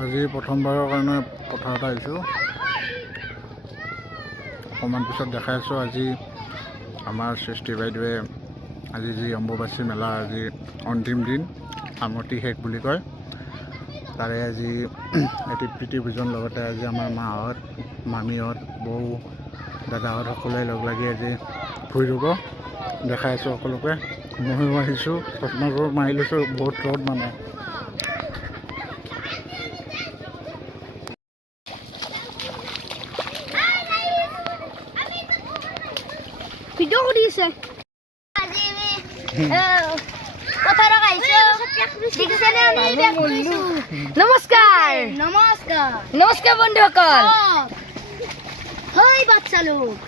আজি প্ৰথমবাৰৰ কাৰণে পথাৰত আহিছোঁ। অকণমান পিছত দেখাই আছোঁ। আজি আমাৰ সৃষ্টি বাইদেৱে আজি যি অম্বুবাচী মেলা আজি অন্তিম দিন, সামতি শেষ বুলি কয়, তাৰে আজি এটি প্ৰীতি ভোজন লগতে আজি আমাৰ মাহঁত, মামীহঁত, বৌ, দাদাহঁত সকলোৱে লগ লাগি আজি ফুৰি ৰুব দেখাই আছোঁ সকলোকে। ময়ো আহিছোঁ, চশমাবোৰ মাৰি লৈছোঁ, বহুত ৰ'দ মানে। ভিডিঅ' কৰি আছে। নমস্কাৰ নমস্কাৰ নমস্কাৰ বন্ধুসকল। হয় বাচ্চা লোক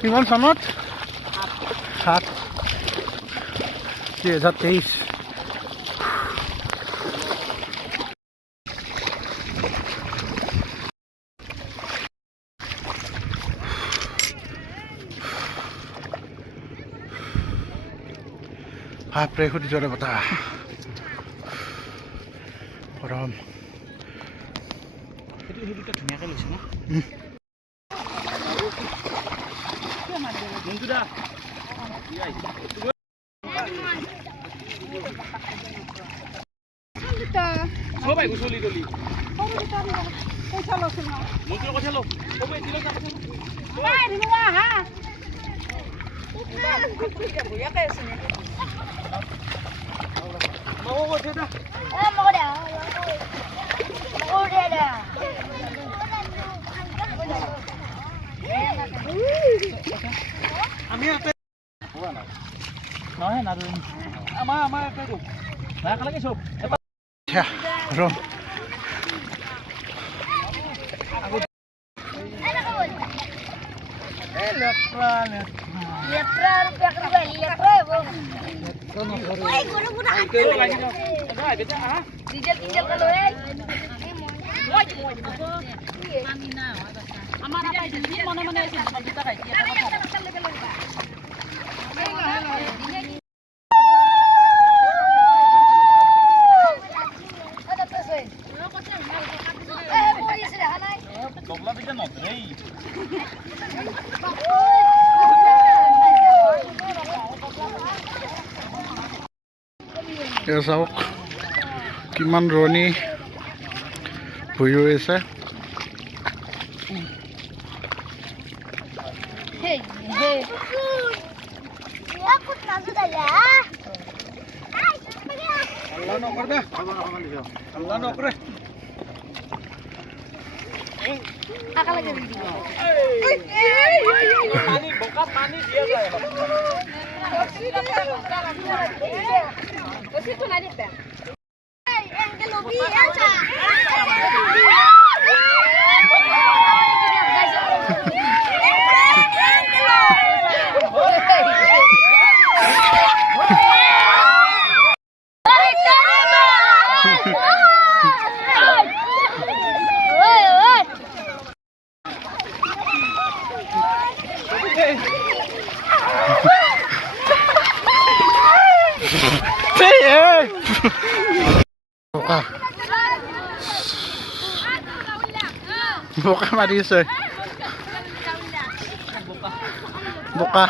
কিমান চনত? 2023। বাপৰে সুধি যোৱা বতাহ, গৰম। ধুনীয়াকৈ লৈছে ন? আমি নহয় না আমাৰ একেলগে চব চাওক কিমান ৰোৱনী ভুই ৰৈ আছে। বোকা বোকা মাৰিছে বোকা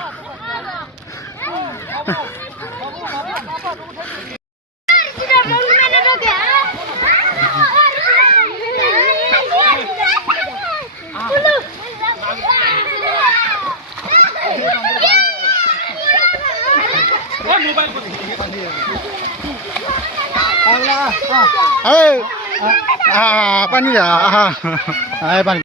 পানী পানী